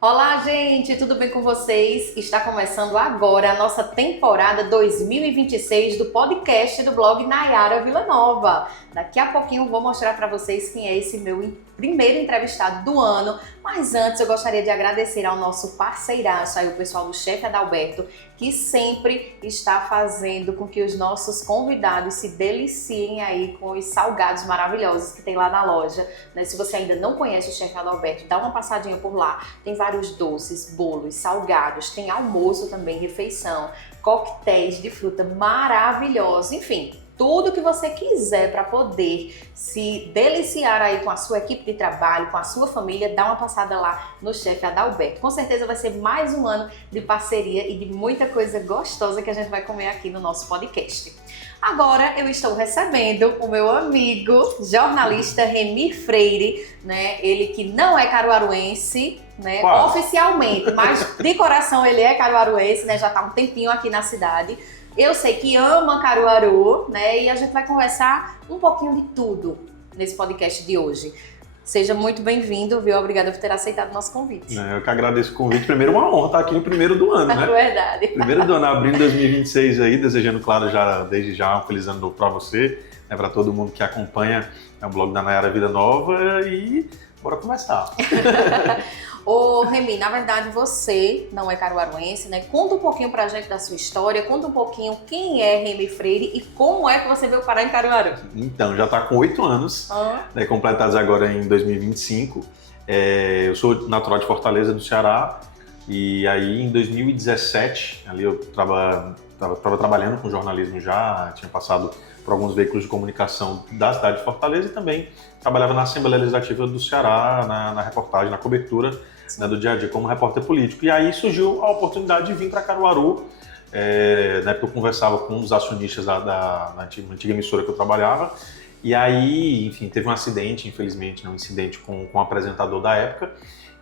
Olá, gente, tudo bem com vocês? Está começando agora a nossa temporada 2026 do podcast do blog Nayara Villanova. Daqui a pouquinho eu vou mostrar para vocês quem é esse meu primeiro entrevistado do ano, mas antes eu gostaria de agradecer ao nosso parceiraço, aí o pessoal do Chefe Adalberto, que sempre está fazendo com que os nossos convidados se deliciem aí com os salgados maravilhosos que tem lá na loja, né? Se você ainda não conhece o Chefe Adalberto, dá uma passadinha por lá. Tem vários doces, bolos, salgados, tem almoço também, refeição, coquetéis de fruta maravilhosos, enfim, tudo que você quiser para poder se deliciar aí com a sua equipe de trabalho, com a sua família, dá uma passada lá no Chefe Adalberto. Com certeza vai ser mais um ano de parceria e de muita coisa gostosa que a gente vai comer aqui no nosso podcast. Agora eu estou recebendo o meu amigo, jornalista Remy Freire, né? Ele que não é caruaruense, né? Oficialmente, mas de coração ele é caruaruense, né? Já está um tempinho aqui na cidade. Eu sei que ama Caruaru, né? E a gente vai conversar um pouquinho de tudo nesse podcast de hoje. Seja muito bem-vindo, viu? Obrigada por ter aceitado o nosso convite. Eu que agradeço o convite. Primeiro, uma honra estar aqui no primeiro do ano, né? Verdade. Primeiro do ano, abrindo 2026 aí, desejando, claro, desde já um feliz ano novo para você, né, para todo mundo que acompanha o blog da Nayara Villanova e bora começar. Ô Remy, na verdade você não é caruaruense, né? Conta um pouquinho pra gente da sua história, conta um pouquinho quem é Remy Freire e como é que você veio parar em Caruaru. Então, já está com 8 anos, né, completados agora em 2025. Eu sou natural de Fortaleza, do Ceará, e aí em 2017, ali eu estava trabalhando com jornalismo já, tinha passado por alguns veículos de comunicação da cidade de Fortaleza e também trabalhava na Assembleia Legislativa do Ceará, na reportagem, na cobertura, né, do dia a dia como repórter político. E aí surgiu a oportunidade de vir para Caruaru. Na época eu conversava com um dos acionistas da antiga emissora que eu trabalhava. E aí, enfim, teve um acidente, infelizmente, né, um incidente com o apresentador da época.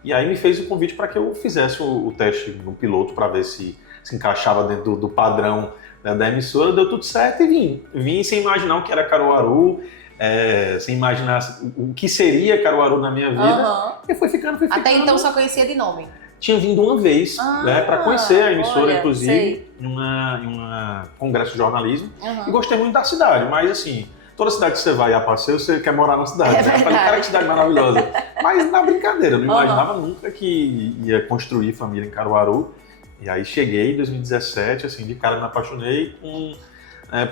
E aí me fez o convite para que eu fizesse o teste no piloto para ver se encaixava dentro do padrão, né, da emissora. Deu tudo certo e vim. Vim sem imaginar o que era Caruaru, sem imaginar o que seria Caruaru na minha vida. E fui ficando. Até então só conhecia de nome. Tinha vindo uma vez, né, para conhecer a emissora, olha, inclusive, em um congresso de jornalismo. E gostei muito da cidade, mas assim, toda cidade que você vai a passeio, você quer morar na cidade. Né? Eu falei, cara, que cidade maravilhosa. Mas na brincadeira, eu não imaginava nunca que ia construir família em Caruaru. E aí cheguei em 2017, assim, de cara me apaixonei com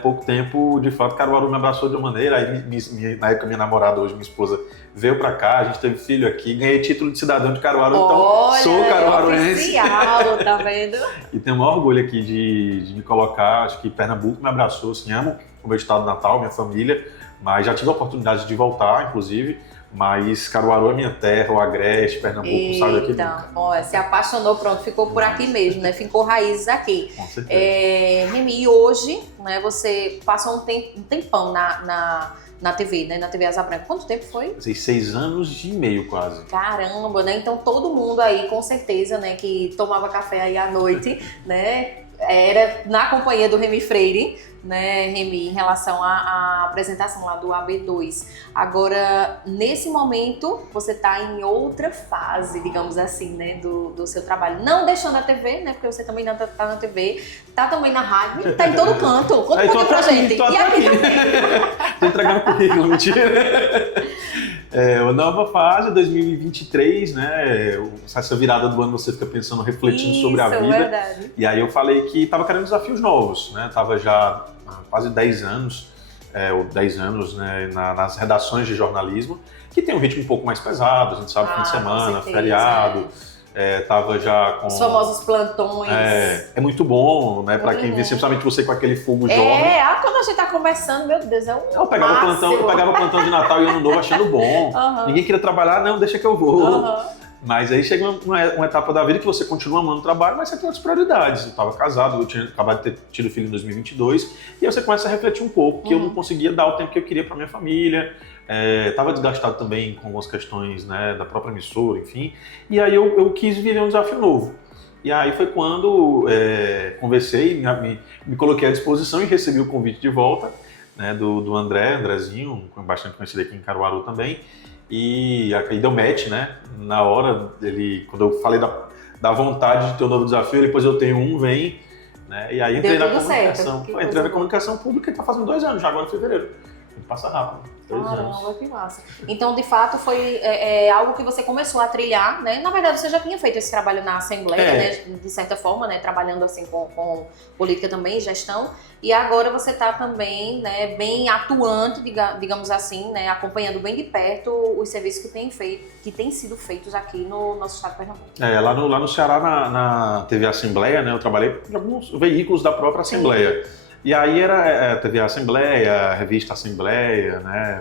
pouco tempo, de fato, Caruaru me abraçou de uma maneira. Aí, na época, minha namorada, hoje minha esposa, veio pra cá, a gente teve filho aqui, ganhei título de cidadão de Caruaru, então sou caruaruense. Oficial, tá vendo? E tenho o maior orgulho aqui de me colocar, acho que Pernambuco me abraçou, assim, amo o meu estado natal, minha família, mas já tive a oportunidade de voltar, inclusive, mas Caruaru é minha terra, o Agreste, Pernambuco, não sai daqui nunca. Olha, se apaixonou, pronto, ficou por aqui mesmo, né? Ficou raízes aqui. Com certeza. Remy, hoje, né, você passou um tempão na TV, né? Na TV Asa Branca. Quanto tempo foi? 6 anos e meio, quase. Caramba, né? Então todo mundo aí, com certeza, né, que tomava café aí à noite, né? Era na companhia do Remy Freire, né, Remy, em relação à apresentação lá do AB2. Agora, nesse momento, você está em outra fase, digamos assim, né, do seu trabalho. Não deixando a TV, né, porque você também não tá na TV, tá também na rádio, tá em todo canto. Conta um pouquinho pra gente. E aqui também. Tô entregando currículo, mentira. A nova fase, 2023, né? Essa virada do ano você fica pensando, refletindo sobre a vida. Verdade. E aí eu falei que estava querendo desafios novos, né? Tava já há quase 10 anos, ou 10 anos, né, nas redações de jornalismo, que tem um ritmo um pouco mais pesado, a gente sabe, fim de semana, feriado. Tava já com... Os famosos plantões. É muito bom, né? Pra quem vê, principalmente você com aquele fogo jovem. Quando a gente tá conversando, meu Deus, é um eu pegava o plantão de Natal e Ano Novo achando bom. Ninguém queria trabalhar, não, deixa que eu vou. Mas aí chega uma etapa da vida que você continua amando o trabalho, mas você tem outras prioridades. Eu estava casado, eu tinha acabado de ter tido filho em 2022, e aí você começa a refletir um pouco, que eu não conseguia dar o tempo que eu queria para minha família, estava desgastado também com algumas questões, né, da própria emissora, enfim, e aí eu quis viver um desafio novo. E aí foi quando conversei, me coloquei à disposição e recebi o convite de volta, né, do Andrezinho, bastante conhecido aqui em Caruaru também. e aí deu match, né? Na hora, quando eu falei da vontade de ter um novo desafio, depois eu tenho um, vem, né? E aí entrei na comunicação. Entrei na comunicação pública e tá fazendo 2 anos já, agora em fevereiro. Passa rápido. 3 anos. Caramba, que massa. Então, de fato, foi algo que você começou a trilhar, né? Na verdade, você já tinha feito esse trabalho na Assembleia, né? De certa forma, né? Trabalhando assim com política também, gestão. E agora você está também, né, bem atuante, digamos assim, né? Acompanhando bem de perto os serviços que têm sido feitos aqui no nosso estado de Pernambuco. Lá no Ceará, na TV Assembleia, né? Eu trabalhei em alguns veículos da própria Assembleia. Sim. E aí era TV Assembleia, a revista Assembleia, né?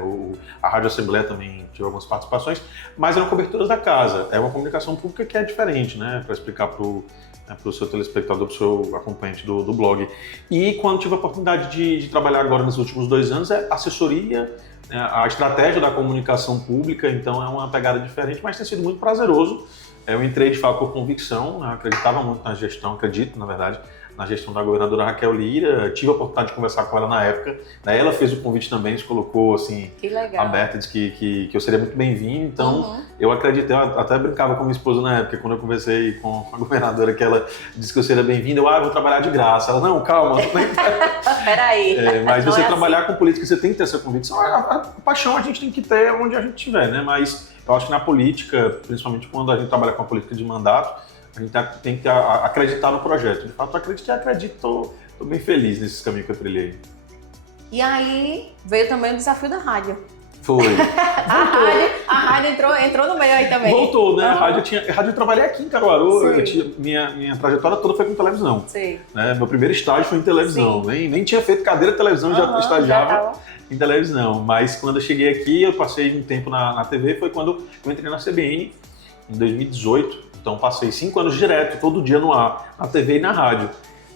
A Rádio Assembleia também tive algumas participações, mas eram coberturas da casa. É uma comunicação pública que é diferente, né? Para explicar para o seu telespectador, para o seu acompanhante do blog. E quando tive a oportunidade de trabalhar agora nos últimos 2 anos, é assessoria, a estratégia da comunicação pública, então é uma pegada diferente, mas tem sido muito prazeroso. Eu entrei de fato por convicção, né? Acreditava muito na gestão, acredito, na verdade, na gestão da governadora Raquel Lira, tive a oportunidade de conversar com ela na época, né? Ela fez o convite também, se colocou assim, aberta, disse que eu seria muito bem-vindo, então eu acreditei, eu até brincava com minha esposa na época, quando eu conversei com a governadora, que ela disse que eu seria bem-vindo, eu vou trabalhar de graça, ela, não, calma. Peraí. Mas você trabalhar com política, você tem que ter essa convicção, a paixão a gente tem que ter onde a gente estiver, né? Mas eu acho que na política, principalmente quando a gente trabalha com a política de mandato, a gente tem que acreditar no projeto. De fato, eu acredito, estou bem feliz nesses caminhos que eu trilhei. E aí veio também o desafio da rádio. Foi. A rádio entrou no meio aí também. Voltou, né? A rádio eu trabalhei aqui em Caruaru, minha trajetória toda foi com televisão. Sim. Né? Meu primeiro estágio foi em televisão. Nem tinha feito cadeira de televisão, já estagiava em televisão. Mas quando eu cheguei aqui, eu passei um tempo na TV, foi quando eu entrei na CBN, em 2018. Então passei 5 anos direto, todo dia no ar, na TV e na rádio.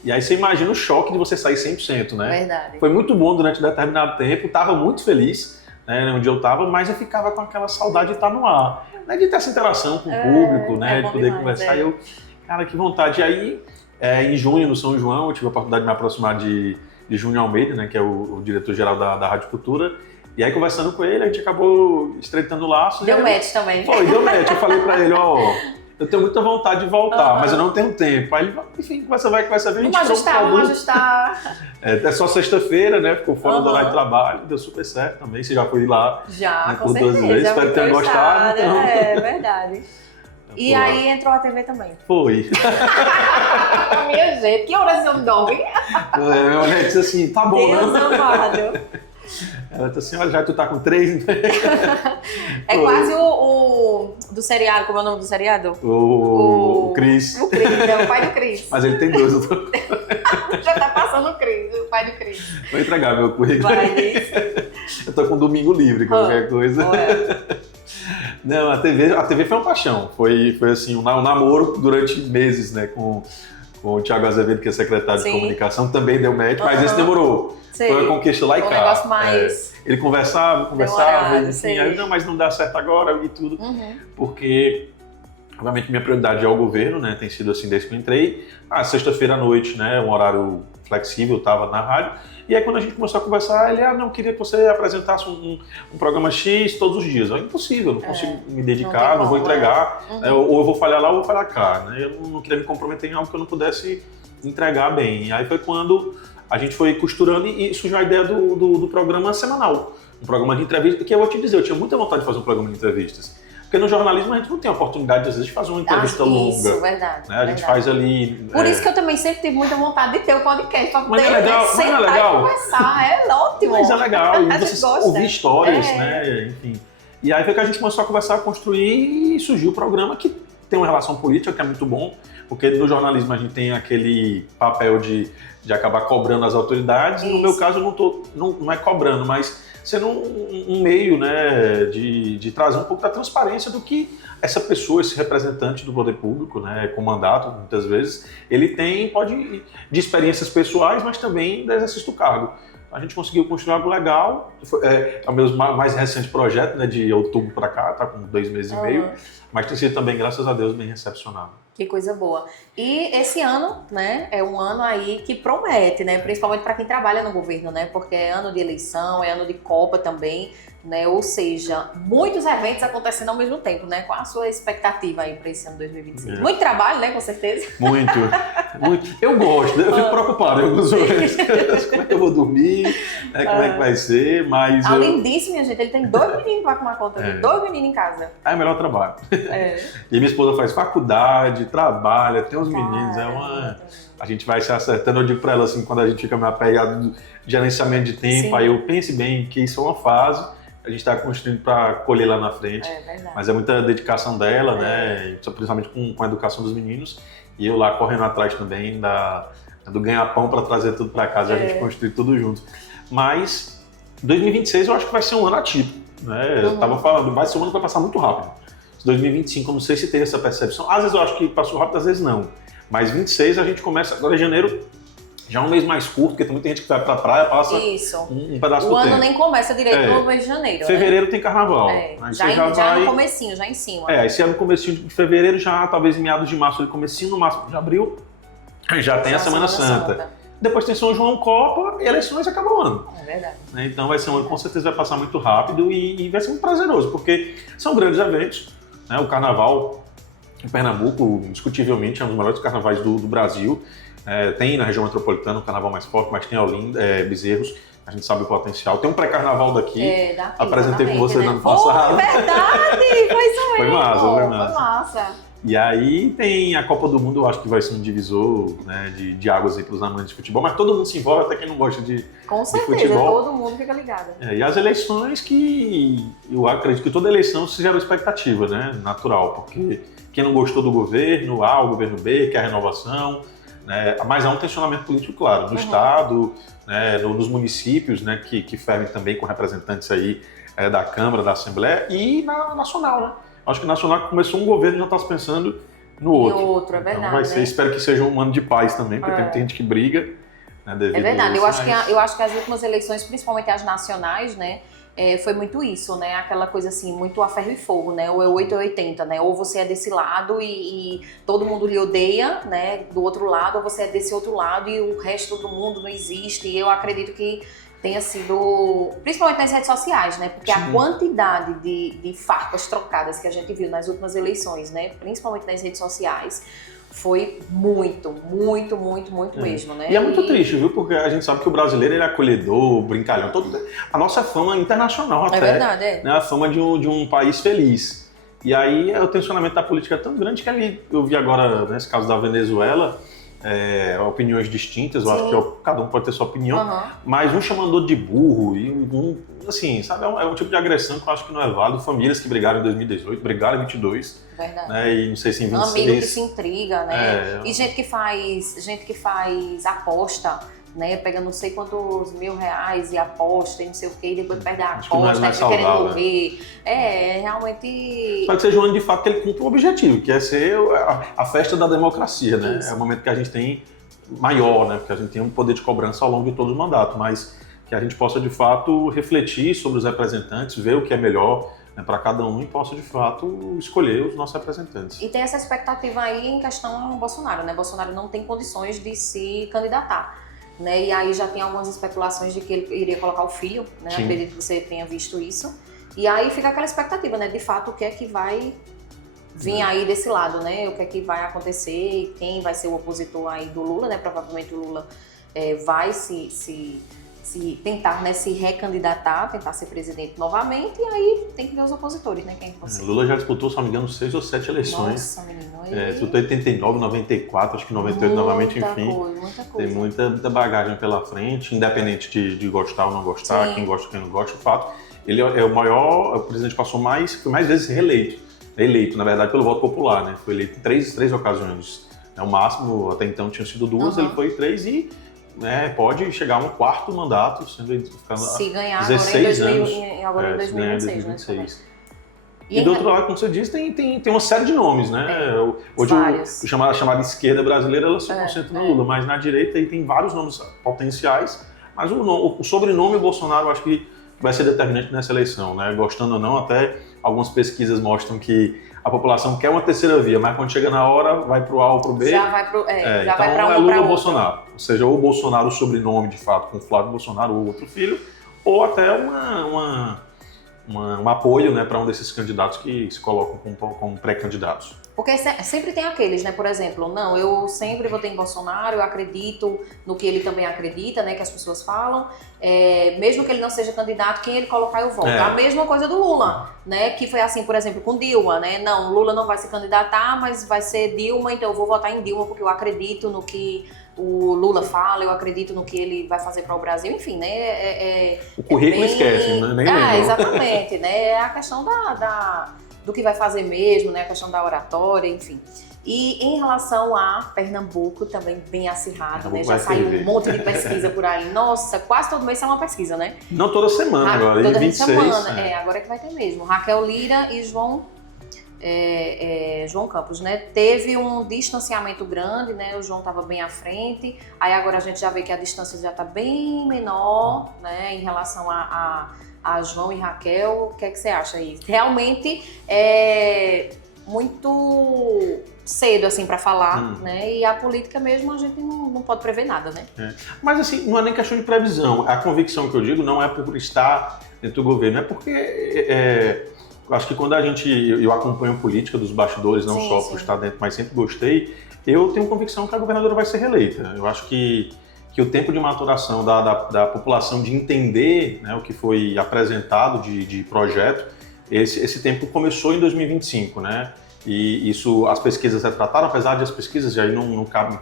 E aí você imagina o choque de você sair 100%, né? Verdade. Foi muito bom durante um determinado tempo, estava muito feliz, né, onde eu estava, mas eu ficava com aquela saudade de estar no ar, né, de ter essa interação com o público, né, de poder conversar. E eu, cara, que vontade. E aí, em junho, no São João, eu tive a oportunidade de me aproximar de Júnior Almeida, né, que é o diretor-geral da Rádio Cultura. E aí, conversando com ele, a gente acabou estreitando laços. Deu match também. Foi, deu match. Eu falei pra ele, eu tenho muita vontade de voltar, mas eu não tenho tempo. Aí ele, enfim, conversa vai, conversa vem. Vamos ajustar. É só sexta-feira, né? Ficou fora do horário de trabalho, deu super certo também. Você já foi lá, já, né, com por 2 vezes, espero que tenha gostado. Então... É verdade. E aí entrou a TV também. Foi. Minha gente, que horas eu dorme? Ela disse assim, tá bom, Deus amado. Ela disse assim, olha, já tu tá com 3, então... É quase o do seriado, como é o nome do seriado? O Cris. O Cris, é o pai do Cris. Mas ele tem 2. Já tá passando o Cris, o pai do Cris. Vou entregar meu currículo. Vai, diz. Eu tô com um domingo livre, qualquer coisa. Não, a TV foi uma paixão. Foi assim, um namoro durante meses, né, com o Thiago Azevedo, que é secretário de comunicação, também deu match, mas esse demorou. Sei. Foi uma conquista lá e cá. Um negócio mais... Ele conversava, enfim, aí, não, mas não dá certo agora e tudo, porque, obviamente, minha prioridade é o governo, né, tem sido assim desde que eu entrei. Sexta-feira à noite, né, um horário flexível, eu estava na rádio, e aí quando a gente começou a conversar, ele, não, queria que você apresentasse um programa X todos os dias. É impossível, eu não consigo me dedicar, não vou entregar, ou eu vou falhar lá ou eu vou falhar cá, né, eu não queria me comprometer em algo que eu não pudesse entregar bem. E aí foi quando a gente foi costurando e surgiu a ideia do programa semanal, um programa de entrevista, que eu vou te dizer, eu tinha muita vontade de fazer um programa de entrevistas. Porque no jornalismo a gente não tem a oportunidade, às vezes, de fazer uma entrevista longa. Isso, verdade. Né? A gente faz ali... Por isso que eu também sempre tive muita vontade de ter um podcast, para poder sentar e conversar. É ótimo. Mas é legal. E você ouvir histórias, né? Enfim. E aí foi que a gente começou a conversar, a construir e surgiu o programa que tem uma relação política, que é muito bom, porque no jornalismo a gente tem aquele papel de acabar cobrando as autoridades. Isso. No meu caso, eu não é cobrando, mas sendo um meio, né, de trazer um pouco da transparência do que essa pessoa, esse representante do poder público, né, com mandato, muitas vezes, ele tem, de experiências pessoais, mas também do exercício do cargo. A gente conseguiu construir algo legal, é o meu mais recente projeto, né, de outubro para cá, tá com 2 meses e meio, mas tem sido também, graças a Deus, bem recepcionado. Que coisa boa. E esse ano, né, é um ano aí que promete, né, principalmente para quem trabalha no governo, né, porque é ano de eleição, é ano de Copa também, né, ou seja, muitos eventos acontecendo ao mesmo tempo, né, qual a sua expectativa aí para esse ano 2026? Muito trabalho, né, com certeza? Muito. Eu gosto, eu fico preocupado algumas vezes, como é que eu vou dormir, né, como é que vai ser, mas... Além disso, minha gente, ele tem 2 meninos para tomar conta, 2 meninos em casa. É o melhor trabalho. E minha esposa faz faculdade, trabalha, tem os meninos, a gente vai se acertando. Eu digo para ela assim, quando a gente fica meio apegado do gerenciamento de tempo, aí eu pense bem que isso é uma fase, a gente está construindo para colher lá na frente, mas é muita dedicação dela, né, principalmente com a educação dos meninos, e eu lá correndo atrás também do ganha-pão para trazer tudo para casa, a gente construir tudo junto. Mas 2026 eu acho que vai ser um ano atípico, né, eu estava falando, vai ser um ano que vai passar muito rápido. 2025, eu não sei se tem essa percepção. Às vezes eu acho que passou rápido, às vezes não. Mas 26 a gente começa, agora em janeiro, já é um mês mais curto, porque tem muita gente que vai pra praia, passa um pedaço do tempo. O ano nem começa direito no mês de janeiro. Fevereiro tem carnaval. Já no comecinho, já em cima. Esse ano no comecinho de fevereiro, já talvez em meados de março, comecinho no máximo de abril, já tem a Semana Santa. Depois tem São João, Copa e eleições e acaba o ano. É verdade. Então vai ser um ano que com certeza vai passar muito rápido e vai ser muito prazeroso, porque são grandes eventos. O carnaval em Pernambuco, indiscutivelmente, é um dos melhores carnavais do Brasil. Tem na região metropolitana um carnaval mais forte, mas tem Olinda, Bezerros, a gente sabe o potencial. Tem um pré-carnaval daqui, apresentei com você no ano passado. Verdade, foi isso mesmo. Foi massa. Foi massa. E aí tem a Copa do Mundo, eu acho que vai ser um divisor, né, de águas aí para os amantes de futebol, mas todo mundo se envolve, até quem não gosta de futebol. Com certeza, todo mundo fica ligado. E as eleições que eu acredito que toda eleição se gera expectativa, né, natural, porque quem não gostou do governo A, o governo B, quer a renovação, né, mas há um tensionamento político claro, no Estado, né, nos municípios, né, que fervem também com representantes aí da Câmara, da Assembleia e na nacional, né. Acho que o nacional começou um governo e já está se pensando no outro. É verdade. Então vai ser, espero que seja um ano de paz também, porque tem muita gente que briga. Né, é verdade, eu acho que as últimas eleições, principalmente as nacionais, né, foi muito isso, né, aquela coisa assim, muito a ferro e fogo, né, ou é 8 ou 80, né, ou você é desse lado e todo mundo lhe odeia, né, do outro lado, ou você é desse outro lado e o resto do mundo não existe, e eu acredito que tenha sido, principalmente nas redes sociais, né? Porque a quantidade de farpas trocadas que a gente viu nas últimas eleições, né? Principalmente nas redes sociais, foi muito mesmo, né? E é muito triste, viu? Porque a gente sabe que o brasileiro ele é acolhedor, brincalhão, a nossa fama internacional até. É verdade, né? A fama de um país feliz. E aí o tensionamento da política é tão grande que ali, eu vi agora, nesse caso da Venezuela, opiniões distintas, eu acho que cada um pode ter sua opinião, mas um chamando de burro e assim, sabe, é um tipo de agressão que eu acho que não é válido. Famílias que brigaram em 2018, brigaram em 22, verdade. Né, e não sei se em 26. Amigo que se intriga, né? E gente que faz aposta, né? Pega não sei quantos R$1.000 e aposta e não sei o que, e depois perde a aposta, aí fica querendo morrer. Realmente... Pode ser um ano de fato que ele cumpre um objetivo, que é ser a festa da democracia, né? Isso. É o momento que a gente tem maior, né? Porque a gente tem um poder de cobrança ao longo de todo o mandato, mas que a gente possa de fato refletir sobre os representantes, ver o que é melhor, né, para cada um e possa de fato escolher os nossos representantes. E tem essa expectativa aí em questão ao Bolsonaro, né? Bolsonaro não tem condições de se candidatar. Né? E aí já tem algumas especulações de que ele iria colocar o filho, né? Acredito que você tenha visto isso. E aí fica aquela expectativa, né? De fato, o que é que vai vir aí desse lado, né? O que é que vai acontecer, quem vai ser o opositor aí do Lula, né? Provavelmente o Lula vai se tentar, né, se recandidatar, tentar ser presidente novamente, e aí tem que ver os opositores, né? Quem você. Lula já disputou, se não me engano, 6 ou 7 eleições. Nossa, menino. Disputou 89, 94, acho que 98 novamente, enfim. Muita coisa. Tem muita bagagem pela frente, independente de gostar ou não gostar, quem gosta ou quem não gosta, o fato. Ele é o maior, o presidente passou foi mais vezes eleito, na verdade, pelo voto popular, né? Foi eleito em três ocasiões. O máximo, até então, tinha sido 2, ele foi 3 e pode chegar a um 4º mandato, se ganhar 16 agora em 2026. Né, e do outro lado, como você disse, tem uma série de nomes, né? Hoje a chamada esquerda brasileira, ela se concentra no Lula, mas na direita aí tem vários nomes potenciais, mas o sobrenome Bolsonaro eu acho que vai ser determinante nessa eleição, né? Gostando ou não, até algumas pesquisas mostram que a população quer uma terceira via, mas quando chega na hora, vai pro A ou pro B. Já vai pro, já então vai pra um é ou Lula pra ou outro. Bolsonaro. Ou seja, ou o Bolsonaro, o sobrenome de fato, com Flávio Bolsonaro ou outro filho, ou até um apoio, né, para um desses candidatos que se colocam como pré-candidatos. Porque sempre tem aqueles, né? Por exemplo, não, eu sempre votei em Bolsonaro, eu acredito no que ele também acredita, né? Que as pessoas falam. Mesmo que ele não seja candidato, quem ele colocar eu voto. A mesma coisa do Lula, né? Que foi assim, por exemplo, com Dilma, né? Não, Lula não vai se candidatar, mas vai ser Dilma, então eu vou votar em Dilma porque eu acredito no que o Lula fala, eu acredito no que ele vai fazer para o Brasil, enfim, né? O currículo esquece, nem lembra. Exatamente, né? É a questão do que vai fazer mesmo, né? A questão da oratória, enfim. E em relação a Pernambuco, também bem acirrado, né? Já saiu um monte de pesquisa por aí. Nossa, quase todo mês sai uma pesquisa, né? Não toda semana agora, toda 26. Semana, agora é que vai ter mesmo. Raquel Lira e João Campos, né? Teve um distanciamento grande, né? O João estava bem à frente. Aí agora a gente já vê que a distância já está bem menor, né? Em relação a João e Raquel. O que é que você acha aí? Realmente é muito cedo assim para falar, né? E a política mesmo a gente não pode prever nada, né? Mas assim, não é nem questão de previsão. A convicção que eu digo não é por estar dentro do governo, é porque eu acho que quando eu acompanho política dos bastidores, não só por estar dentro, mas sempre gostei, eu tenho convicção que a governadora vai ser reeleita. Eu acho que o tempo de maturação da população de entender, né, o que foi apresentado de projeto, esse tempo começou em 2025, né? E isso, as pesquisas retrataram, apesar de as pesquisas, e aí não cabe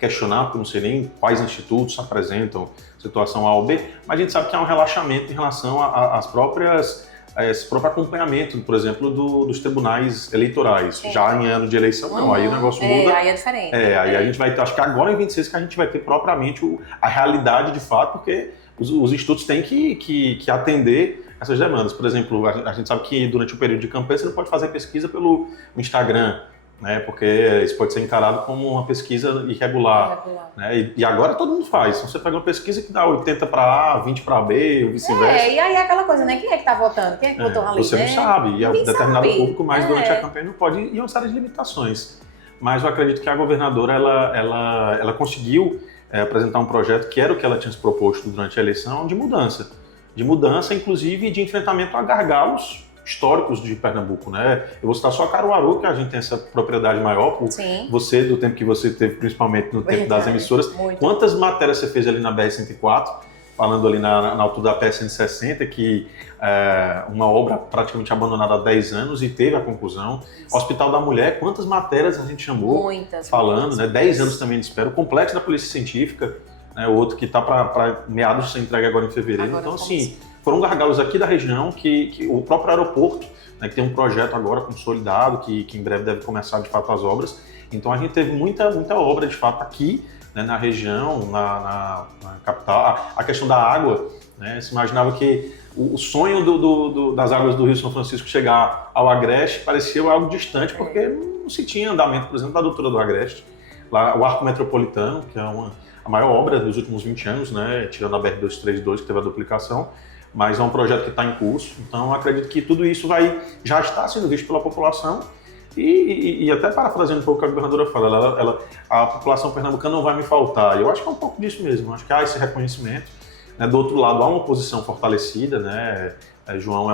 questionar, porque eu não sei nem quais institutos apresentam situação A ou B, mas a gente sabe que há um relaxamento em relação às próprias... esse próprio acompanhamento, por exemplo, dos tribunais eleitorais. Já em ano de eleição, não, aí o negócio muda. Aí é diferente. Aí a gente vai ter, acho que agora em 26 que a gente vai ter propriamente a realidade de fato, porque os institutos têm que atender essas demandas. Por exemplo, a gente sabe que durante o período de campanha você não pode fazer pesquisa pelo Instagram, né, porque isso pode ser encarado como uma pesquisa irregular. Né, e agora todo mundo faz. Então, você pega uma pesquisa que dá 80 para A, 20 para B, ou vice-versa. E aí é aquela coisa, né? Quem é que tá votando? Quem é que votou ali? Você não sabe, e é um determinado público, mas durante a campanha não pode, e é uma série de limitações. Mas eu acredito que a governadora, ela conseguiu apresentar um projeto que era o que ela tinha se proposto durante a eleição, de mudança. De mudança, inclusive, de enfrentamento a gargalos históricos de Pernambuco, né? Eu vou citar só Caruaru, que a gente tem essa propriedade maior, por você, do tempo que você teve, principalmente no tempo das emissoras. Muito. Quantas matérias você fez ali na BR-104, falando ali na altura da PS-160, que uma obra praticamente abandonada há 10 anos e teve a conclusão. Hospital da Mulher, quantas matérias a gente chamou falando, né? 10 anos também de espera. O Complexo da Polícia Científica, né? O outro que está para meados de ser entregue agora em fevereiro. Então, assim, foram gargalos aqui da região que o próprio aeroporto, né, que tem um projeto agora consolidado, que em breve deve começar de fato as obras. Então a gente teve muita obra de fato aqui, né, na região, na capital. A questão da água, né, se imaginava que o sonho das águas do Rio São Francisco chegar ao Agreste parecia algo distante, porque não se tinha andamento, por exemplo, da adutora do Agreste. Lá, o Arco Metropolitano, que é a maior obra dos últimos 20 anos, né, tirando a BR-232, que teve a duplicação, mas é um projeto que está em curso. Então, eu acredito que tudo isso já está sendo visto pela população e até parafraseando um pouco o que a governadora fala, a população pernambucana não vai me faltar. Eu acho que é um pouco disso mesmo, eu acho que há esse reconhecimento. Né? Do outro lado, há uma oposição fortalecida, né? João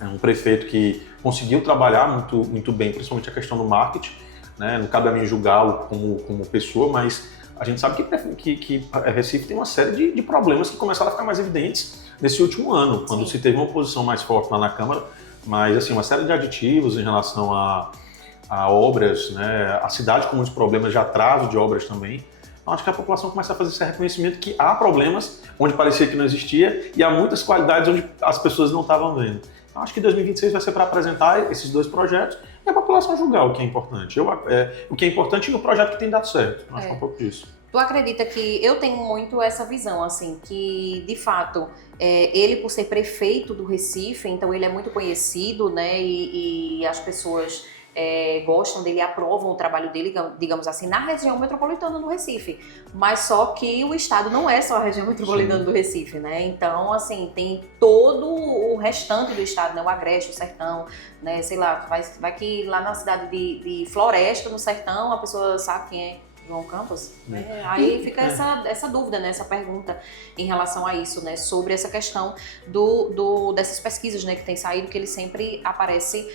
é um prefeito que conseguiu trabalhar muito bem, principalmente a questão do marketing, né? Não cabe a mim julgá-lo como pessoa, mas a gente sabe que Recife tem uma série de problemas que começaram a ficar mais evidentes nesse último ano, quando se teve uma oposição mais forte lá na Câmara, mas assim, uma série de aditivos em relação a obras, né? A cidade com muitos problemas de atraso de obras também. Então acho que a população começa a fazer esse reconhecimento que há problemas onde parecia que não existia e há muitas qualidades onde as pessoas não estavam vendo. Então acho que 2026 vai ser para apresentar esses dois projetos e a população julgar o que é importante. O que é importante e o projeto que tem dado certo. Acho que é um pouco disso. Tu acredita que eu tenho muito essa visão, assim, que de fato ele, por ser prefeito do Recife, então ele é muito conhecido, né, e as pessoas gostam dele, aprovam o trabalho dele, digamos assim, na região metropolitana do Recife. Mas só que o estado não é só a região metropolitana do Recife, né? Então, assim, tem todo o restante do estado, né? O Agreste, o Sertão, né? Sei lá, vai que lá na cidade de Floresta, no Sertão, a pessoa sabe quem é João Campos, né? Aí fica essa dúvida, né? Essa pergunta em relação a isso, né? Sobre essa questão dessas pesquisas, né? Que tem saído, que ele sempre aparece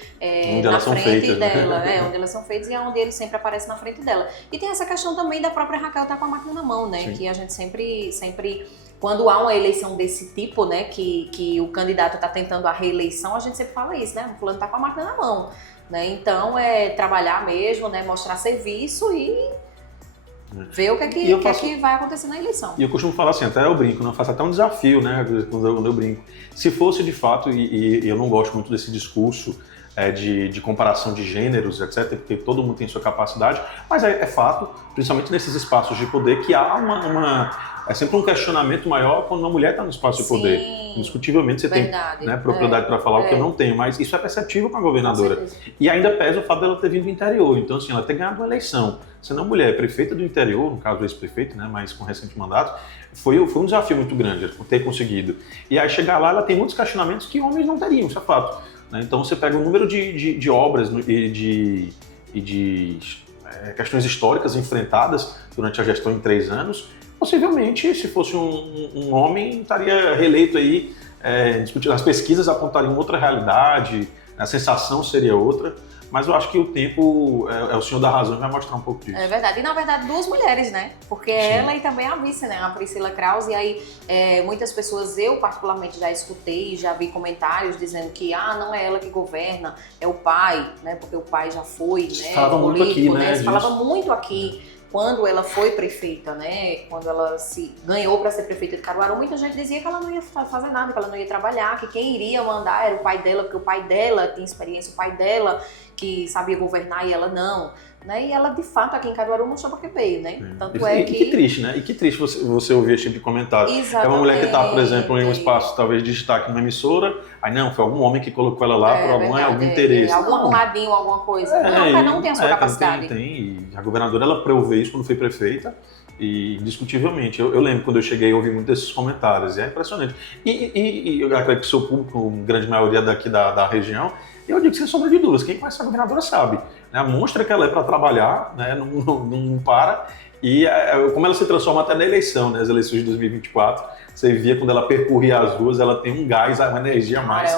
na frente feitas, dela, né? onde elas são feitas e é onde ele sempre aparece na frente dela. E tem essa questão também da própria Raquel estar com a máquina na mão, né? Sim. Que a gente sempre quando há uma eleição desse tipo, né? Que o candidato está tentando a reeleição, a gente sempre fala isso, né? O fulano está com a máquina na mão, né? Então, trabalhar mesmo, né? Mostrar serviço e ver o que é que vai acontecer na eleição. E eu costumo falar assim, até eu brinco, eu faço até um desafio, né, quando eu brinco. Se fosse de fato, e eu não gosto muito desse discurso de comparação de gêneros, etc., porque todo mundo tem sua capacidade, mas é fato, principalmente nesses espaços de poder, que há é sempre um questionamento maior quando uma mulher está no espaço de poder. Indiscutivelmente você verdade, tem, né, propriedade para falar o que eu não tenho, mas isso é perceptível para a governadora. E ainda pesa o fato dela ter vindo do interior, então assim, ela ter ganhado uma eleição. Sendo uma mulher prefeita do interior, no caso ex-prefeito, né, mas com recente mandato, foi um desafio muito grande ter conseguido. E aí chegar lá, ela tem muitos questionamentos que homens não teriam, isso é fato. Né? Então você pega o número de obras e de questões históricas enfrentadas durante a gestão em 3 anos, possivelmente, se fosse um homem, estaria reeleito aí, as pesquisas apontariam outra realidade, a sensação seria outra, mas eu acho que o tempo é o senhor da razão e vai mostrar um pouco disso. É verdade, e na verdade 2 mulheres, né? Porque ela e também a vice, né? A Priscila Krause, e aí muitas pessoas, eu particularmente já escutei, já vi comentários dizendo que não é ela que governa, é o pai, né? Porque o pai já foi, né? Falava muito aqui, né? Se falava muito aqui. Quando ela foi prefeita, né? Quando ela se ganhou para ser prefeita de Caruaru, muita gente dizia que ela não ia fazer nada, que ela não ia trabalhar, que quem iria mandar era o pai dela, porque o pai dela tinha experiência, o pai dela que sabia governar e ela não. Né? E ela, de fato, aqui em Caruaru mostrou para que veio, né? Tanto que triste, né? E que triste você ouvir esse tipo de comentário. Exatamente. É uma mulher que está, por exemplo, em um espaço, talvez, de destaque numa emissora, aí não, foi algum homem que colocou ela lá por algum interesse. Algum arrumadinho, alguma coisa. Não, cada um tem a sua capacidade. Tem. E a governadora, ela provou isso quando foi prefeita. E, indiscutivelmente, eu lembro quando eu cheguei, eu ouvi muitos desses comentários, e é impressionante. E eu acredito que o seu público, grande maioria daqui da região, eu digo sem sombra de dúvidas, quem conhece a governadora sabe. Né? Mostra que ela é para trabalhar, né? não para, e como ela se transforma até na eleição, né? As eleições de 2024, você via quando ela percorria as ruas, ela tem um gás, uma energia a mais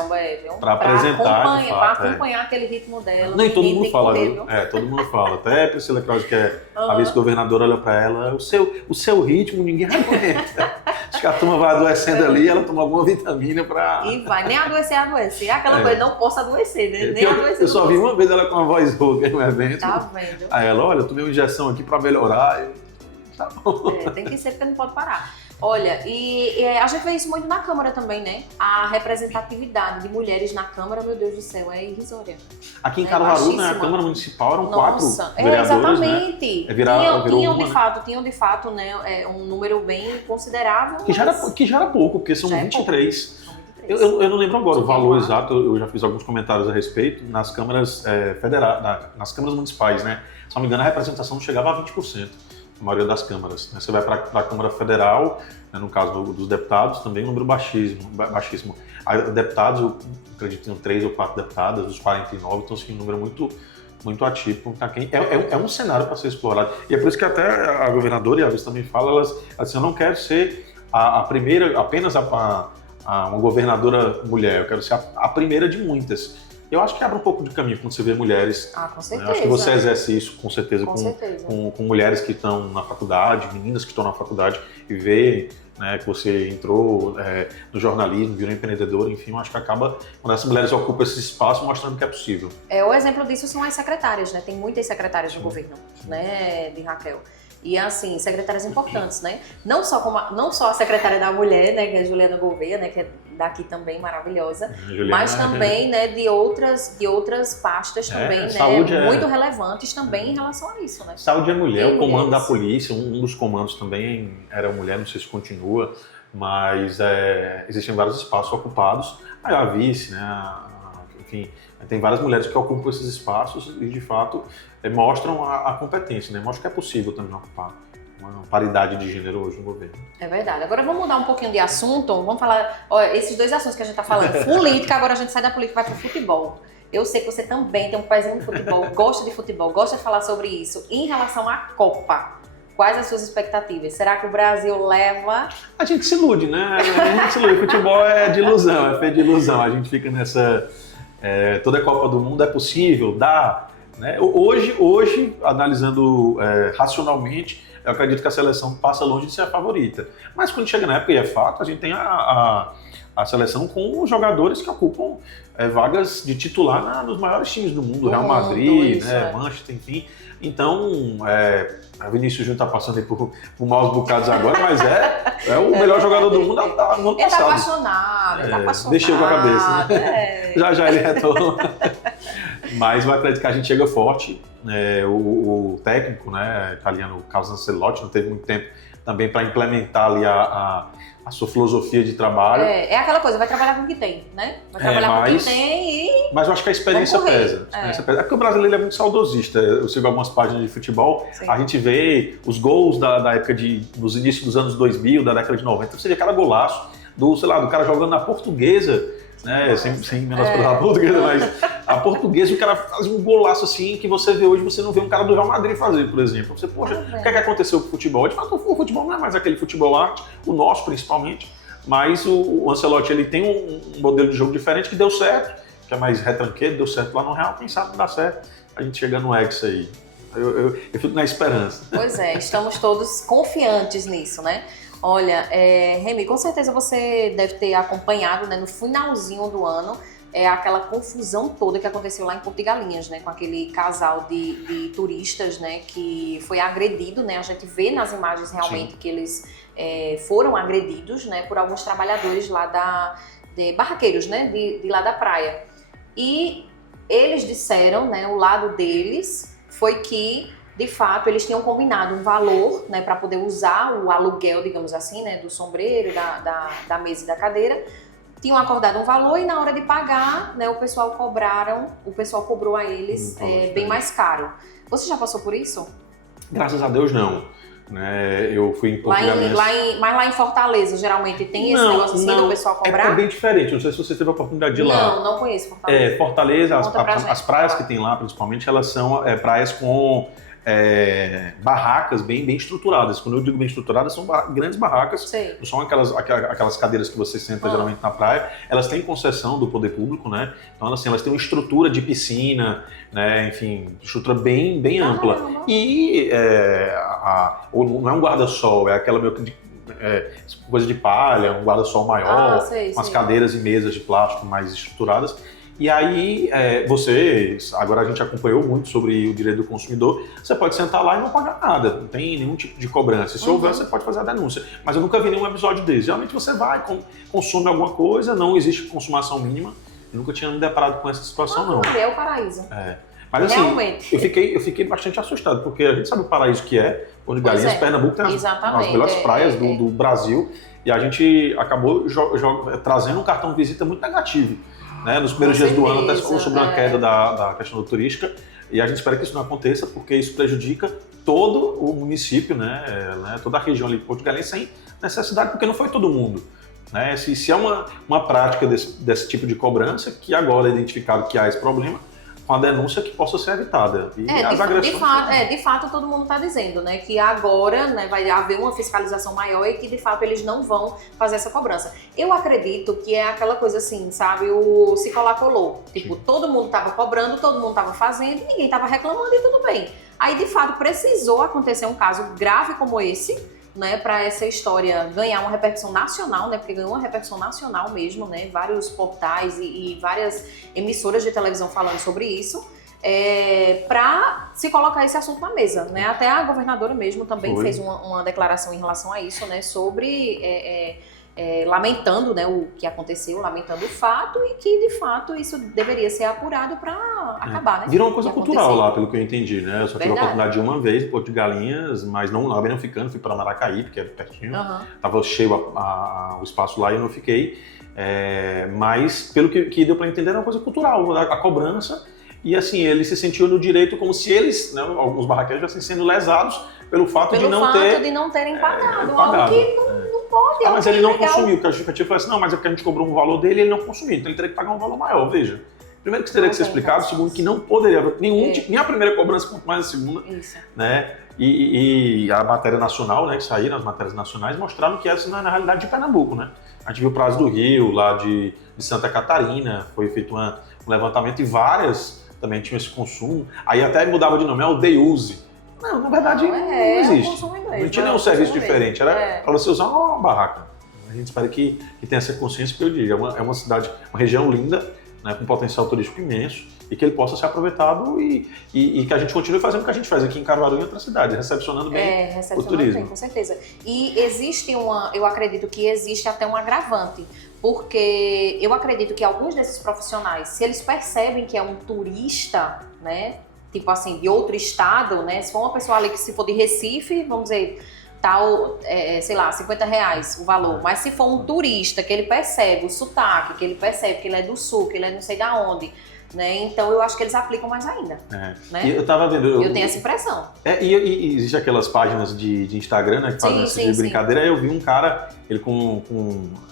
para apresentar. Para acompanhar aquele ritmo dela. Não, e todo mundo fala, viu? Todo mundo fala. Até a Priscila Krause, que é a vice-governadora, olha para ela, o seu ritmo ninguém aguenta. Acho que a turma vai adoecendo ali, ela toma alguma vitamina para... E vai, nem adoecer. Aquela coisa, não posso adoecer, né? Nem adoecer. Eu só vi uma vez ela com uma voz rouca em um evento. Tá vendo? Aí ela, olha, eu tomei uma injeção aqui para melhorar. Tá bom. Tem que ser porque não pode parar. Olha, e a gente vê isso muito na Câmara também, né? A representatividade de mulheres na Câmara, meu Deus do céu, é irrisória. Aqui em Caruaru, na Câmara Municipal, eram 4 vereadores, exatamente. Né? Tinham de fato, né, um número bem considerável. Que já era pouco, porque são 23. Eu não lembro agora o valor exato, eu já fiz alguns comentários a respeito, nas câmaras nas câmaras municipais, né? Se não me engano, a representação não chegava a 20%. A maioria das câmaras. Você vai para a Câmara Federal, né, no caso dos deputados, também um número baixíssimo. Deputados, eu acredito que tinham 3 ou 4 deputadas, dos 49, então assim, um número muito atípico. É um cenário para ser explorado. E é por isso que até a governadora e a vice também falam, elas assim, eu não quero ser a primeira, apenas uma governadora mulher, eu quero ser a primeira de muitas. Eu acho que abre um pouco de caminho quando você vê mulheres. Com certeza. Eu acho que você exerce isso, com certeza, com mulheres que estão na faculdade, meninas que estão na faculdade e vê, né, que você entrou no jornalismo, virou empreendedora, enfim, eu acho que acaba, quando essas mulheres ocupam esse espaço, mostrando que é possível. O exemplo disso são as secretárias, né? Tem muitas secretárias no governo, né, de Raquel. E assim, secretárias importantes, né? Não só a secretária da mulher, né, que é a Juliana Gouveia, né, que é daqui também maravilhosa, mas também, né, de outras pastas também, né, muito relevantes também em relação a isso, né? Saúde é mulher, o comando da polícia, um dos comandos também era mulher, não sei se continua, mas existem vários espaços ocupados. Aí a vice, né, enfim, tem várias mulheres que ocupam esses espaços e, de fato, mostram a competência, né? Mostram que é possível também ocupar uma paridade de gênero hoje no governo. É verdade. Agora vamos mudar um pouquinho de assunto. Vamos falar, ó, esses dois assuntos que a gente está falando, política, agora a gente sai da política e vai para o futebol. Eu sei que você também tem um pezinho no futebol, gosta de futebol, gosta de falar sobre isso. Em relação à Copa, quais as suas expectativas? Será que o Brasil leva? A gente se ilude, né? A gente se ilude. Futebol é de ilusão, é feito de ilusão. A gente fica nessa... toda a Copa do Mundo é possível, dá. Né? Hoje, analisando racionalmente, eu acredito que a seleção passa longe de ser a favorita. Mas quando chega na época, e é fato, a gente tem a seleção com jogadores que ocupam vagas de titular nos maiores times do mundo, Real Madrid, né, Manchester, enfim. Então, a Vinícius Júnior está passando aí por maus bocados agora, mas é o melhor jogador do mundo no ano passado. Ele está apaixonado, ele está apaixonado. Deixou com a cabeça, né? Já ele retorna. Mas eu acredito que a gente chega forte. O técnico, né, italiano Carlo Ancelotti, não teve muito tempo também para implementar ali a sua filosofia de trabalho. É aquela coisa, vai trabalhar com o que tem, né? Vai trabalhar com o que tem e... Mas eu acho que a experiência pesa. É porque o brasileiro é muito saudosista. Eu sigo algumas páginas de futebol, sim. A gente vê os gols da época dos inícios dos anos 2000, da década de 90, você vê aquela golaço do cara jogando na Portuguesa, né? Sem menosprezar a Portuguesa, mas a Portuguesa, o cara faz um golaço assim que você vê hoje, você não vê um cara do Real Madrid fazer, por exemplo. Você, poxa, o que aconteceu com o futebol? De fato, o futebol não é mais aquele futebol arte, o nosso principalmente, mas o Ancelotti, ele tem um modelo de jogo diferente que deu certo, que é mais retranqueiro, deu certo lá no Real, quem sabe dá certo a gente chega no Hexa aí. Eu fico na esperança. Pois é, estamos todos confiantes nisso, né? Olha, Remy, com certeza você deve ter acompanhado, né, no finalzinho do ano, aquela confusão toda que aconteceu lá em Porto de Galinhas, né, com aquele casal de turistas, né, que foi agredido, né, a gente vê nas imagens realmente Sim. que eles foram agredidos, né, por alguns trabalhadores lá de barraqueiros, né, de lá da praia. E eles disseram, né, o lado deles foi que de fato, eles tinham combinado um valor, né, para poder usar o aluguel, digamos assim, né, do sombreiro, da mesa e da cadeira. Tinham acordado um valor e na hora de pagar, né, o pessoal cobrou a eles bem mais caro. Você já passou por isso? Graças a Deus, não. Eu fui em Porto de Galinhas. Mas lá em Fortaleza, geralmente tem esse negócio assim do pessoal cobrar? É bem diferente, não sei se você teve a oportunidade de ir lá. Não conheço Fortaleza. Fortaleza, as praias que tem lá, principalmente, elas são praias com... barracas bem estruturadas. Quando eu digo bem estruturadas, são grandes barracas. Sim. Não são aquelas cadeiras que você senta geralmente na praia. Elas têm concessão do poder público, né? Então, assim, elas têm uma estrutura de piscina, né? Enfim, estrutura bem ampla. E não é um guarda-sol, é aquela meio que coisa de palha, um guarda-sol maior, com as cadeiras e mesas de plástico mais estruturadas. E aí, agora a gente acompanhou muito sobre o direito do consumidor, você pode sentar lá e não pagar nada, não tem nenhum tipo de cobrança. Se houver, você pode fazer a denúncia. Mas eu nunca vi nenhum episódio desse. Geralmente você vai, consome alguma coisa, não existe consumação mínima. Eu nunca tinha me deparado com essa situação, não. É o paraíso. Mas assim, eu fiquei bastante assustado, porque a gente sabe o paraíso que é, Porto de Galinhas, Pernambuco tem as melhores praias do Brasil, e a gente acabou trazendo um cartão de visita muito negativo. Né? Nos primeiros dias do ano até se falou sobre uma queda da questão da turística, e a gente espera que isso não aconteça, porque isso prejudica todo o município, né? Toda a região ali de Porto de Galinhas, sem necessidade, porque não foi todo mundo. Né? Se é uma prática desse tipo de cobrança, que agora é identificado que há esse problema, com a denúncia que possa ser evitada. E as agressões... de fato, todo mundo está dizendo, né, que agora, né, vai haver uma fiscalização maior e que, de fato, eles não vão fazer essa cobrança. Eu acredito que é aquela coisa assim, sabe, o se colar colou. Tipo, todo mundo estava cobrando, todo mundo estava fazendo e ninguém estava reclamando e tudo bem. Aí, de fato, precisou acontecer um caso grave como esse, né, para essa história ganhar uma repercussão nacional, né, porque ganhou uma repercussão nacional mesmo, né, vários portais e várias emissoras de televisão falando sobre isso, para se colocar esse assunto na mesa, né, até a governadora mesmo também fez uma declaração em relação a isso, né, sobre lamentando, né, o que aconteceu, lamentando o fato e que, de fato, isso deveria ser apurado para acabar, né? Virou uma coisa cultural lá, pelo que eu entendi, né? Eu só tive a oportunidade de uma vez, Porto de Galinhas, mas não acabei não ficando, fui para Maracaípe, que é pertinho. Tava cheio o espaço lá e eu não fiquei. Mas, pelo que deu para entender, era uma coisa cultural, a cobrança. E assim, ele se sentiu no direito como se eles, né, alguns barraqueiros, estivessem sendo lesados pelo fato de não terem pagado. Algo que não pode. Mas ele não consumiu, porque a justificativa foi assim, não, mas é porque a gente cobrou um valor dele e ele não consumiu, então ele teria que pagar um valor maior, veja. Primeiro que isso teria que ser explicado, segundo que não poderia haver nem a primeira cobrança, quanto mais a segunda. Isso. Né? E a matéria nacional, né, que saíram, as matérias nacionais, mostraram que essa não é na realidade de Pernambuco, né? A gente viu o Prazo do Rio, lá de Santa Catarina, foi feito um levantamento e várias também tinham esse consumo. Aí até mudava de nome, é o Day Use. Não, na verdade não existe. Não tinha nenhum serviço diferente, era para você usar uma barraca. A gente espera que tenha essa consciência, que eu digo, é uma cidade, uma região linda, né, com potencial turístico imenso, e que ele possa ser aproveitado e que a gente continue fazendo o que a gente faz aqui em Caruaru e em outras cidades, recepcionando bem o turismo. Bem, com certeza. E existe eu acredito que existe até um agravante, porque eu acredito que alguns desses profissionais, se eles percebem que é um turista, né, tipo assim, de outro estado, né, se for uma pessoa ali que se for de Recife, vamos dizer, tal, sei lá, R$50 o valor, mas se for um turista que ele percebe o sotaque, que ele percebe que ele é do sul, que ele é não sei da onde, né, então eu acho que eles aplicam mais ainda. Né? E eu tava vendo... Eu tenho essa impressão. E existe aquelas páginas de Instagram, né, que fazem esse tipo de brincadeira, aí eu vi um cara, ele com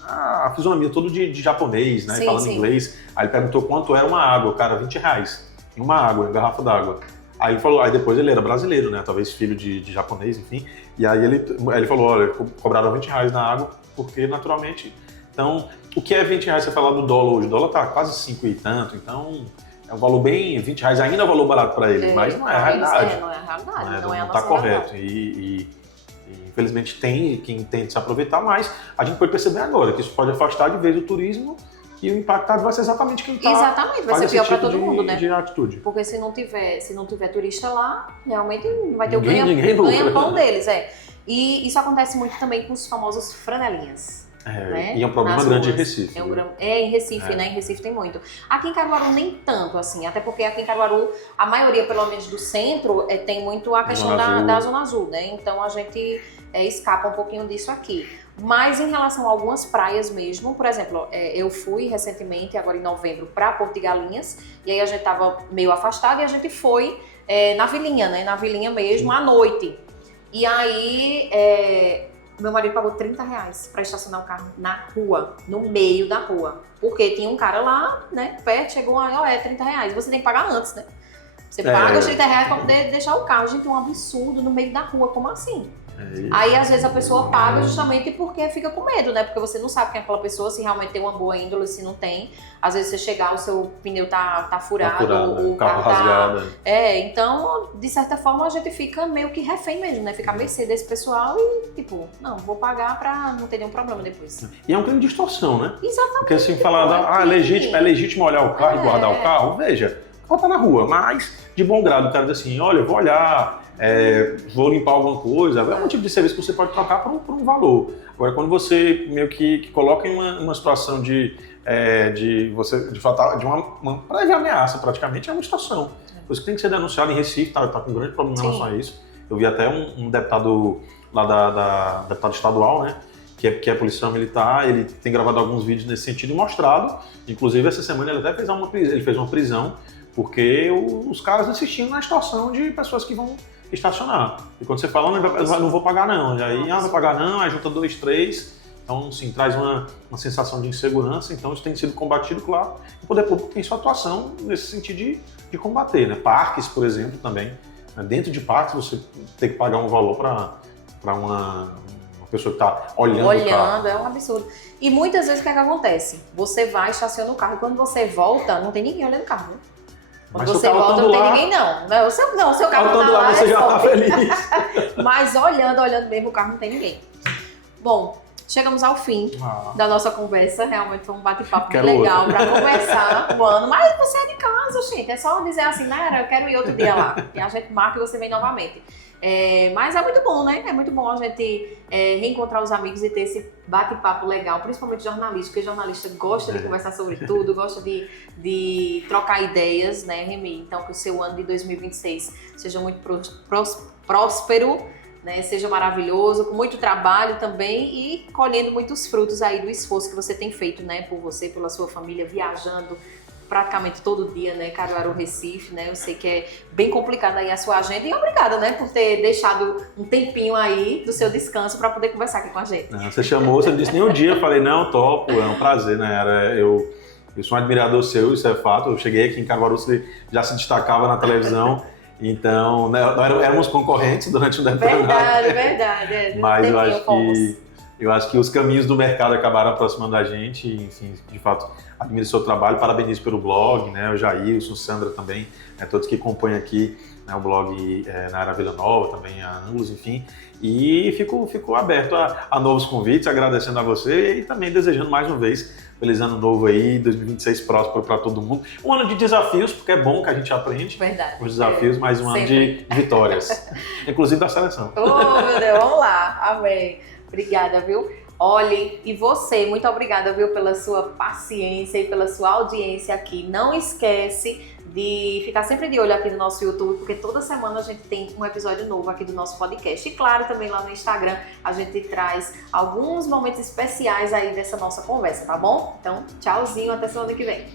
a fisionomia toda de japonês, né, falando inglês, aí ele perguntou quanto era uma água, cara, R$20, uma água, uma garrafa d'água. Aí ele falou, aí depois ele era brasileiro, né, talvez filho de japonês, enfim, e aí ele falou, olha, cobraram R$20 na água, porque naturalmente, então, o que é R$20 você falar do dólar hoje? O dólar tá quase 5 e tanto, então é um valor bem, R$20 ainda é um valor barato para eles, mas não é a realidade. Não é a realidade, não está correto. E infelizmente tem quem tenta se aproveitar, mas a gente pode perceber agora que isso pode afastar de vez o turismo e o impactado vai ser exatamente quem está. Exatamente, vai ser pior para todo mundo, né? De atitude. Porque se não tiver turista lá, realmente vai ter ninguém o ganha-pão deles, E isso acontece muito também com os famosos franelinhas. Né? E é um problema grande em Recife. Em Recife, né? Em Recife tem muito. Aqui em Caruaru nem tanto, assim, até porque aqui em Caruaru, a maioria, pelo menos do centro, tem muito a questão da Zona Azul, né? Então a gente escapa um pouquinho disso aqui. Mas em relação a algumas praias mesmo, por exemplo, eu fui recentemente, agora em novembro, para Porto de Galinhas, e aí a gente tava meio afastado e a gente foi na Vilinha, né? Na Vilinha mesmo, à noite. E aí, meu marido pagou R$30 para estacionar o carro na rua, no meio da rua. Porque tinha um cara lá, né, perto, chegou aí, R$30. Você tem que pagar antes, né? Você paga os R$30 para poder deixar o carro. Gente, é um absurdo no meio da rua, como assim? Aí, às vezes, a pessoa paga justamente porque fica com medo, né? Porque você não sabe quem é aquela pessoa, se realmente tem uma boa índole, se não tem. Às vezes, você chegar, o seu pneu tá furado, o carro rasgado. Então, de certa forma, a gente fica meio que refém mesmo, né? Fica à mercê desse pessoal e, tipo, não, vou pagar pra não ter nenhum problema depois. E é um crime de extorsão, né? Exatamente. Porque assim, falar, é legítimo olhar o carro e guardar o carro, veja, o carro tá na rua, mas de bom grado o cara diz assim, olha, eu vou olhar... vou limpar alguma coisa, é um tipo de serviço que você pode trocar por um valor. Agora, quando você meio que coloca em uma situação de uma prévia ameaça, praticamente, é uma situação. Por isso que tem que ser denunciado em Recife, tá com um grande problema em relação a isso. Eu vi até um deputado lá da deputado estadual, né, que é policial militar, ele tem gravado alguns vídeos nesse sentido e mostrado. Inclusive, essa semana ele até fez uma prisão, porque os caras insistiam na extorsão de pessoas que vão estacionar. E quando você fala, não vou pagar não, e aí, vai pagar não, aí junta 2, 3, então, sim, traz uma sensação de insegurança, então isso tem sido combatido, claro, e o poder público tem sua atuação nesse sentido de combater, né? Parques, por exemplo, também, né? Dentro de parques você tem que pagar um valor para uma pessoa que está olhando o carro. É um absurdo. E muitas vezes o que é que acontece? Você vai, estaciona o carro, e quando você volta, não tem ninguém olhando o carro, né? Quando você volta, não tem ninguém, não. O seu carro tá lá, você já tá feliz. Mas olhando mesmo o carro, não tem ninguém. Bom, chegamos ao fim da nossa conversa. Realmente foi um bate-papo legal para conversar o ano. Mas você é de casa, gente. É só dizer assim, Nayara, eu quero ir outro dia lá. E a gente marca e você vem novamente. Mas é muito bom, né? É muito bom a gente reencontrar os amigos e ter esse bate-papo legal, principalmente jornalista, porque jornalista gosta de conversar sobre tudo, gosta de trocar ideias, né, Remy? Então, que o seu ano de 2026 seja muito próspero, né? Seja maravilhoso, com muito trabalho também e colhendo muitos frutos aí do esforço que você tem feito, né? Por você, pela sua família, viajando praticamente todo dia, né, Caruaru, Recife, né? Eu sei que é bem complicado aí a sua agenda e obrigada, né, por ter deixado um tempinho aí do seu descanso para poder conversar aqui com a gente. Você chamou, você não disse nem um dia, eu falei, não, topo, é um prazer, né? Eu sou um admirador seu, isso é fato. Eu cheguei aqui em Caruaru, você já se destacava na televisão, então, né, éramos concorrentes durante um determinado tempo. Verdade. Mas eu acho que os caminhos do mercado acabaram aproximando a gente, enfim, de fato, admiro o seu trabalho, parabenizo pelo blog, né, o Jailson, Sandra também, né, todos que compõem aqui, né, o blog Nayara Vila Nova, também a Ângulos, enfim, e fico aberto a novos convites, agradecendo a você e também desejando mais uma vez feliz ano novo aí, 2026 próspero para todo mundo. Um ano de desafios, porque é bom que a gente aprende os desafios, mas um ano de vitórias, inclusive da seleção. Oh, meu Deus, vamos lá, amém. Obrigada, viu? Olhe, e você, muito obrigada, viu, pela sua paciência e pela sua audiência aqui. Não esquece de ficar sempre de olho aqui no nosso YouTube, porque toda semana a gente tem um episódio novo aqui do nosso podcast. E claro, também lá no Instagram a gente traz alguns momentos especiais aí dessa nossa conversa, tá bom? Então, tchauzinho, até semana que vem.